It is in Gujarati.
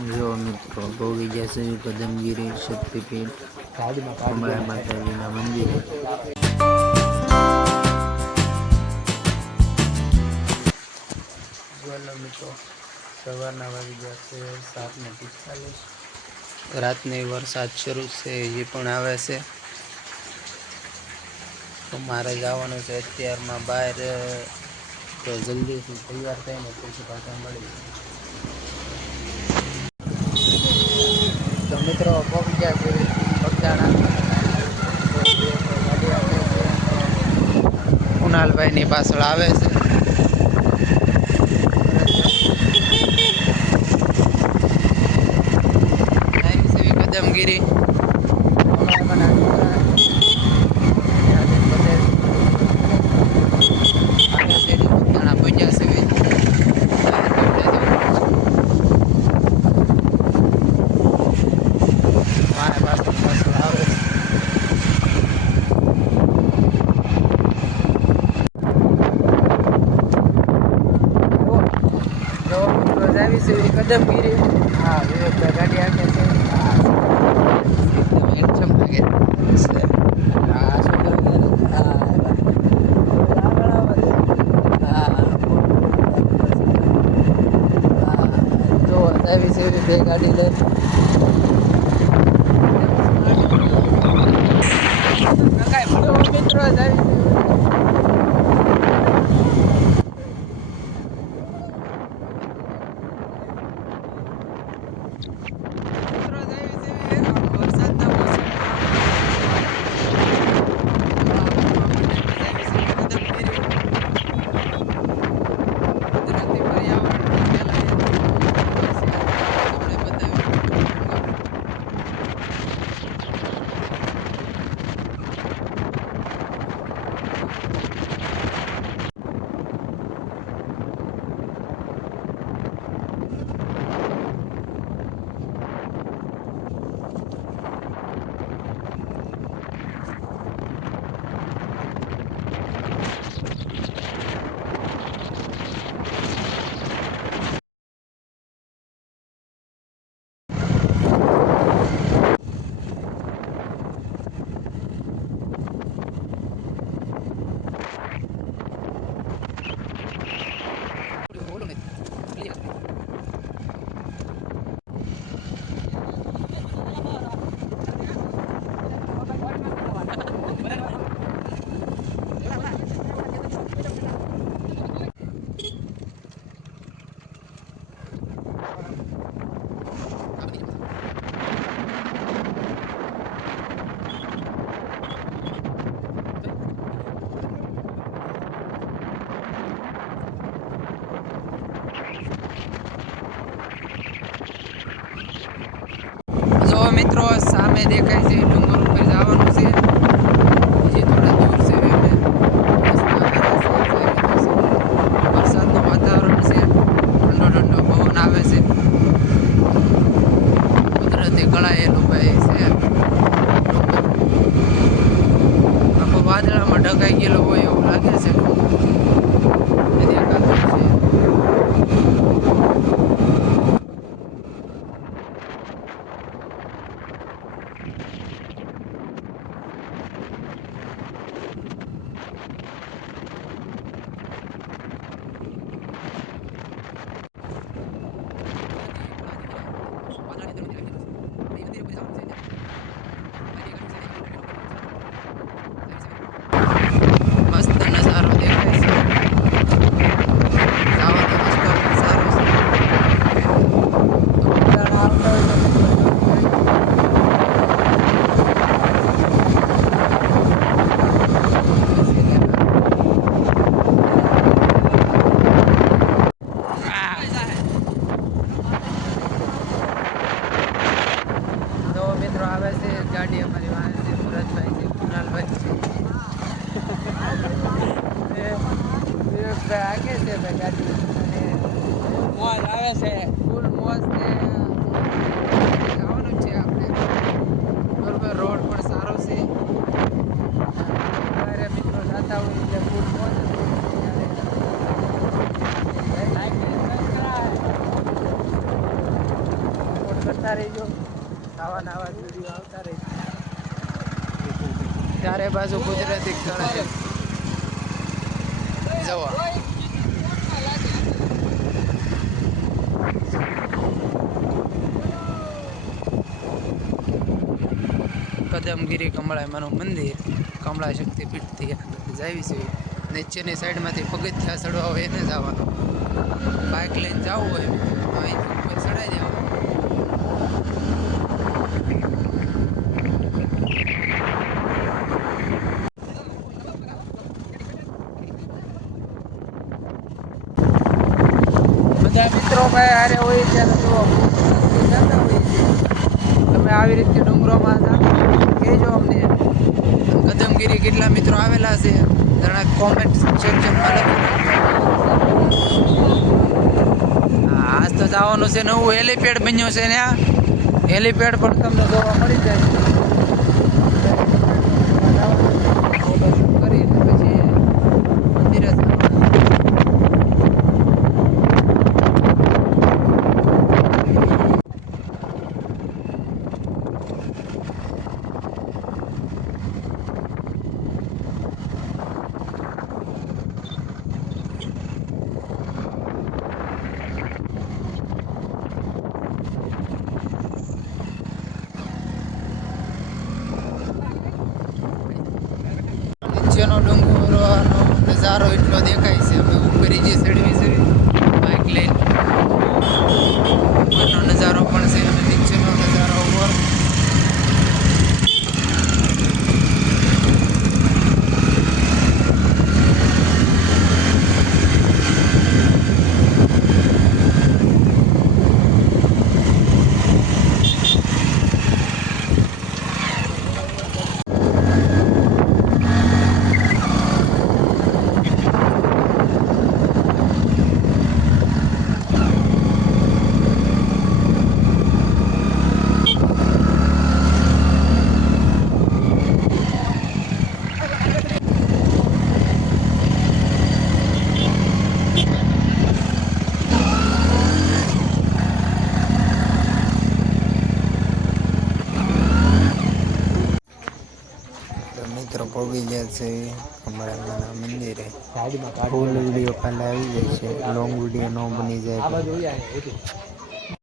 જો મિત્રો ભોગી ગયા છે કદમગીરી શક્તિપીઠ કમળા માતાજીના મંદિરે. જોયેલો મિત્રો સવારના વાગી ગયા છે 7:45. રાતની વરસાદ શરૂ છે એ પણ આવે છે. તો મારે જવાનું છે અત્યારમાં બહાર, તો જલ્દીથી તૈયાર થઈને પછી પાછા મળી. તો મિત્રો પહોંચી ગયા છે બગદાણા. કુનાલભાઈની પાછળ આવે છે. કદમગીરી કદમગીરી. હા, વિવેકભાઈ ગાડી આપે છે. એકદમ હેન્ડસમ લાગે છે. હા, સુંદર. જો આવી છે બે ગાડી લે. મિત્રો મિત્રો સામે દેખાય છે ડુંગર ઉપર જવાનું છે. હજી થોડા દૂર છે. વરસાદનું વાતાવરણ છે. ઠંડો ઠંડો પવન આવે છે. કુદરતી ગળાયેલું ભાઈ છે. આખો વાદળામાં ઢકાઈ ગયેલો હોય એવું લાગે છે. દેખાતું છે. મસ્ત નજારો દેખાય છે. જવાનો રસ્તો પણ સારો છે. તો મિત્રો આવે છે ગાડી અમારી વાહન છે. ભરતભાઈ છે, કુનાલભાઈ છે. આગે છે ગાડી અને મોજ આવે છે. ફૂલ મોજ છે. જવાનું છે આપણે. બરોબર, રોડ પણ સારો છે. મિત્રો જતા હોય એટલે ફૂલ મોજ. કરતા રહેજો, આવા નવા વિડીયો આવતા રહેજો. ચારે બાજુ કુદરતી સ્થળ છે. જવા કદમગીરી કમળામાનું મંદિર, કમળા શક્તિપીઠથી જાવી છે. નીચેની સાઈડમાંથી પગથિયા ચડવા હોય એને જવાનું. બાઇક લઈને જવું હોય તો અહીંથી ઉપર ચડાઈ જવાનું. બધા મિત્રો ભાઈ હારે હોય ત્યારે જુઓ જતા હોય છે. તમે આવી રીતે ડુંગરોમાં કહેજો અમને. કદમગીરી કેટલા મિત્રો આવેલા છે જણા કોમેન્ટ સેક્શનમાં લખો. આજ તો જવાનું છે નવું હેલીપેડ બન્યું છે ત્યાં. હેલીપેડ પણ તમને જોવા મળી જાય. કરી પછી મંદિરે નીચેનો ડુંગરનો નજારો એટલો દેખાય છે. અમે ઉપર જે ચડવી છે બાઇક લઈને. ઉપરનો નજારો પણ છે અને નીચેનો નજારો ઉપર. મિત્રો પહોંચી ગયા છે કમળામાના મંદિરે. ફૂલ વિડીયો કાલે આવી જાય છે, લોંગ વિડીયો ન બની જાય.